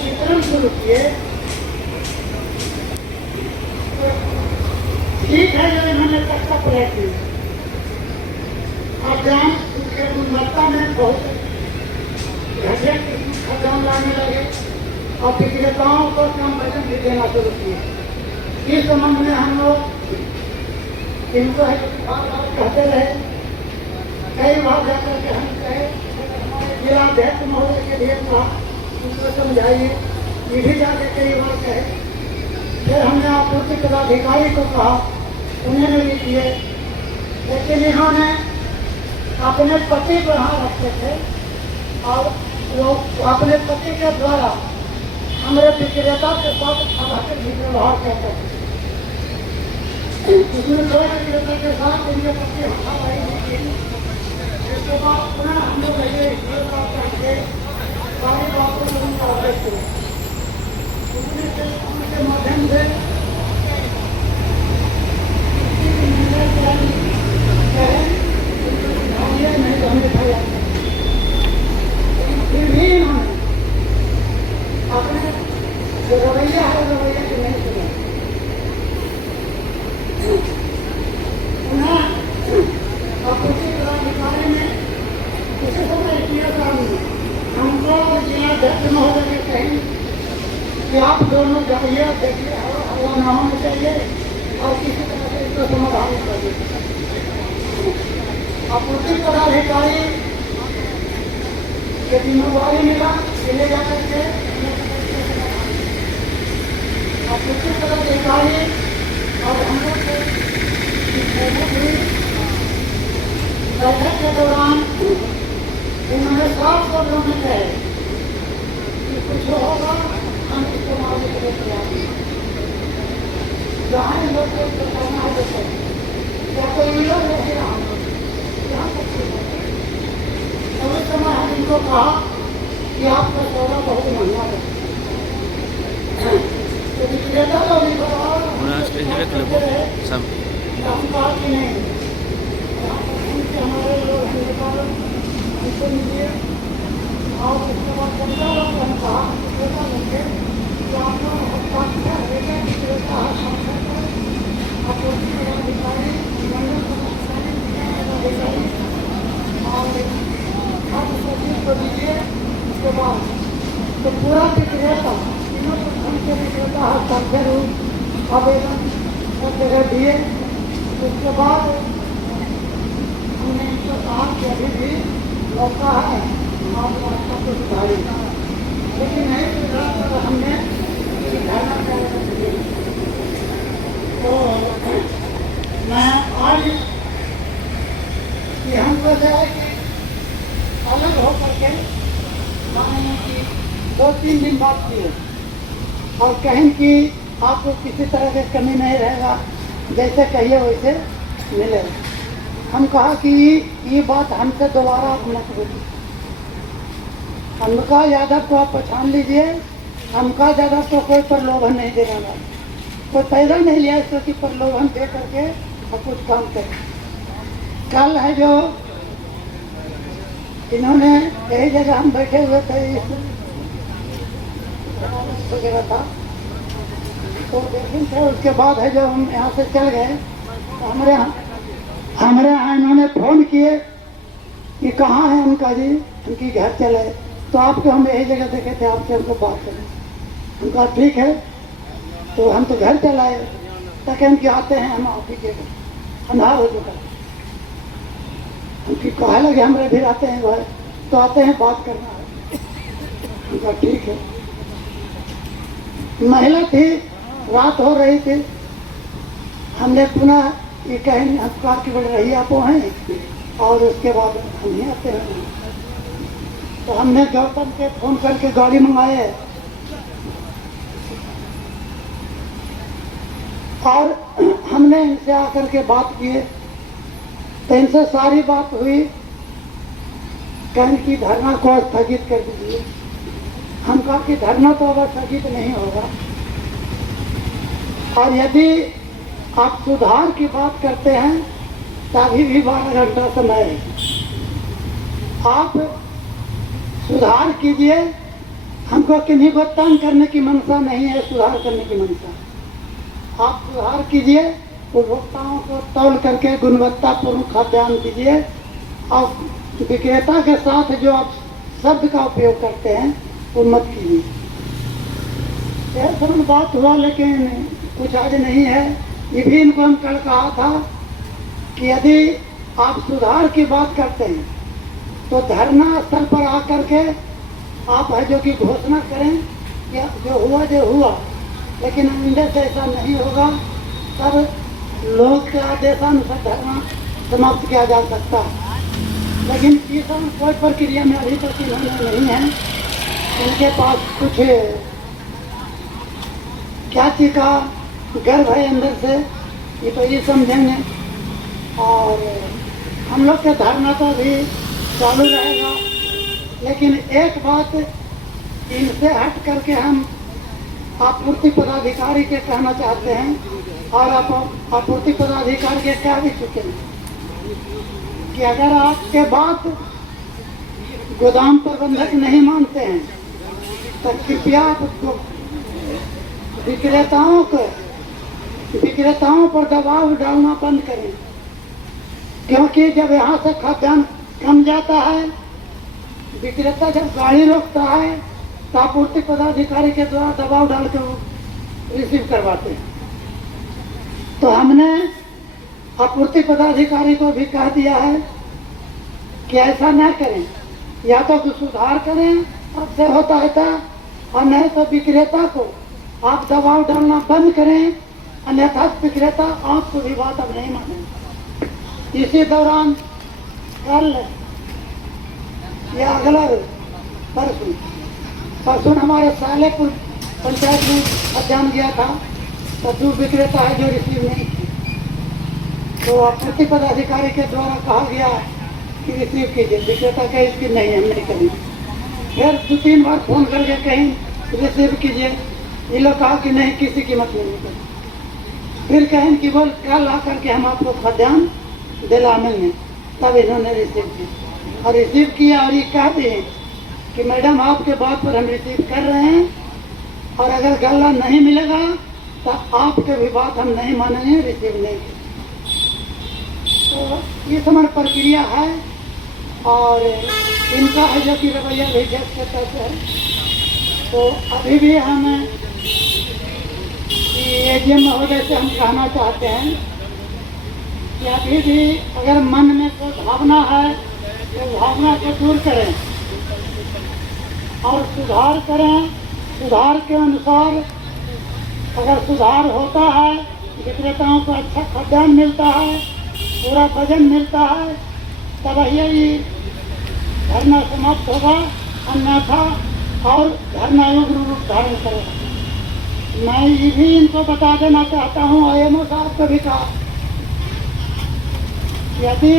वितरण शुरू किए, ठीक है जो इन्होंने तख्ता पलट दी और जान उसके गुणवत्ता में बहुत घटे खजान लाने लगे और विक्रेताओं को कम वजन भी देना शुरू किए। इस संबंध में हम लोग इनको कहते रहे, कई बार जाकर के हम कहे, हमारे जिलाध्यक्ष महोदय के लिए था उनको समझाइए, ये भी जाकर कई बार कहे। फिर हमने आपूर्ति पदाधिकारी को कहा, उन्होंने भी किए, लेकिन इन्होंने अपने पति को यहाँ रखते थे और लोग अपने पति के द्वारा हमारे विक्रेता के साथ अनाधिकृत भी व्यवहार करते थे। उसमें कोई विक्रेता के साथ उनके पति हमारी नहीं की। इसके बाद पुनः हम लोग करके सारी बातों को उनका आदेश हुआ। उनके माध्यम से नहीं तो हमें दिखाया, फिर भी इन्होंने अपने जो रवैया है रवैया को नहीं सुना। उन्हें आपूर्ति पदाधिकारी ने उसे समय किया था, हमको जिलाध्यक्ष महोदय ने कही कि आप दोनों जाइए, देखिए हवा न होना चाहिए और किसी तरह से इसको समाधान करिए। आपूर्ति पदाधिकारी के जिम्मेवारी मिला ले जाकर के आपूर्ति पदाधिकारी और हम लोग बैठक के दौरान उन्होंने साफ शब्दों में कहे कि कुछ होगा हम इसको मालूम करेंगे, जहाँ लोग को बताना है देखो क्या कोई मिला नहीं रहा। और उस समय हम इनको कहा कि आपका सौदा बहुत महंगा है, तो विक्रेता को भी हम कहा कि नहीं, हमारे लोग हमको मिलिए और उसके बाद पंद्रह लोग हम कहा विक्रेता लेंगे तो आप लोग हस्ताक्षर रहेगा, विक्रेता हस्ताक्षर आपूर्ति पदाधिकारी और हम सचिव को दीजिए। उसके बाद तो पूरा विक्रेता तीनों के विक्रेता हस्ताक्षर आवेदन सब जगह दिए। उसके बाद हमने इनको कहा कि अभी भी मौका है आप रास्ता को सुधारिए, लेकिन नहीं सुधरा तो हमने धरना करना। तो मैं आज कि हमको जो है कि अलग होकर के माने कि 2-3 दिन बात किए और कहें कि आपको किसी तरह की कमी नहीं रहेगा, जैसे कहिए वैसे मिलेगा। हम कहा कि ये बात हमसे दोबारा आप मत बोलिए। हमका यादव को आप पहचान लीजिए, हमका यादव को कोई प्रलोभन नहीं देगा, कोई पैदा नहीं लिया इसको कि प्रलोभन दे करके और कुछ काम करें। कल है जो इन्होंने यही जगह हम बैठे हुए थे, इस जगह था तो देखें थे। उसके बाद है जो हम यहाँ से चल गए तो हमारे यहाँ इन्होंने फोन किए कि कहाँ है उनका जी, उनकी घर चले। तो आपको हम यही जगह देखे थे, आपसे हमको बात करें। उनका ठीक है, तो हम तो घर चलाए ताकि हम क्या आते हैं, हम आप ही के अंधार हो चुका। उनकी कहा लगे हमारे भी आते हैं भाई, तो आते हैं बात करना है। उनका ठीक है। महिला थी, रात हो रही थी, हमने पुनः ये कहें हम की बोल रही आप वो हैं और उसके बाद हम ही आते हैं। तो हमने गौतम के फोन करके गाड़ी मंगाए और हमने इनसे आकर के बात किए तो इनसे सारी बात हुई, कहें कि धरना को स्थगित कर दीजिए। हम कहा कि धरना तो अब स्थगित नहीं होगा, और यदि आप सुधार की बात करते हैं तो अभी भी 12 घंटा समय है, आप सुधार कीजिए हमको किन्हीं को तंग करने की मंशा नहीं है, सुधार करने की मंशा। आप सुधार कीजिए, उपभोक्ताओं को तौल करके गुणवत्तापूर्ण खाद्यान्न दीजिए और विक्रेता के साथ जो आप शब्द का उपयोग करते हैं वो मत कीजिए। यह सरल बात हुआ, लेकिन कुछ आज नहीं है। ये भी इनको हम कल कहा था कि यदि आप सुधार की बात करते हैं तो धरना स्थल पर आकर के आप है जो कि घोषणा करें कि जो हुआ, लेकिन आइंदा से ऐसा नहीं होगा। तब लोग के आदेशानुसार धरना समाप्त किया जा सकता है। लेकिन ये सब कोई प्रक्रिया में अभी तक इन्होंने नहीं है। इनके पास कुछ क्या चीज का गर्व है अंदर से, ये तो ये समझेंगे। और हम लोग के धरना तो भी चालू रहेगा, लेकिन एक बात इनसे हट करके हम आपूर्ति पदाधिकारी के कहना चाहते हैं, और आप आपूर्ति पदाधिकारी के कह भी चुके हैं कि अगर आपके बात गोदाम प्रबंधक नहीं मानते हैं तो कृपया विक्रेताओं पर दबाव डालना बंद करें। क्योंकि जब यहाँ से खाद्यान्न कम जाता है, विक्रेता जब गाड़ी रोकता है तो आपूर्ति पदाधिकारी के द्वारा दबाव डाल के वो रिसीव करवाते हैं। तो हमने आपूर्ति पदाधिकारी को भी कह दिया है कि ऐसा न करें, या तो सुधार करें आपसे होता है, और नहीं तो विक्रेता को आप दबाव डालना बंद करें, अन्यथा विक्रेता आपको भी बात अब नहीं मानेंगे। इसी दौरान कल या अगला परसों हमारे सालेपुर पंचायत में अभियान गया था, तो जो विक्रेता है जो रिसीव नहीं की, तो आपूर्ति पदाधिकारी के द्वारा कहा गया कि रिसीव कीजिए। विक्रेता कहे इसकी नहीं, हम नहीं करेंगे। फिर 2-3 बार फोन करके कहीं रिसीव कीजिए, ये लोग कहा कि नहीं, किसी कीमत में नहीं करेंगे। फिर कहें कि बोल कल ला करके हम आपको खाद्यान्न दिलाएंगे, तब इन्होंने रिसीव किया और रिसीव किया, और ये कह दिए कि मैडम आपके बात पर हम रिसीव कर रहे हैं, और अगर गल्ला नहीं मिलेगा तो आपके भी बात हम नहीं मानेंगे, रिसीव नहीं करेंगे। तो ये समान प्रक्रिया है, और इनका है जो कि रवैया भी जज के तहत है। तो अभी भी हम एजीएम महोदय से हम कहना चाहते हैं कि अभी भी अगर मन में कोई भावना है तो भावना को दूर करें और सुधार करें। सुधार के अनुसार अगर सुधार होता है, विक्रेताओं को अच्छा खाद्यान्न मिलता है, पूरा वजन मिलता है, तब यही धरना समाप्त होगा, अन्यथा और धरना उग्र रूप धारण करेगा। मैं ये भी इनको बता देना चाहता हूँ, आईएमओ साहब को भी कहा, यदि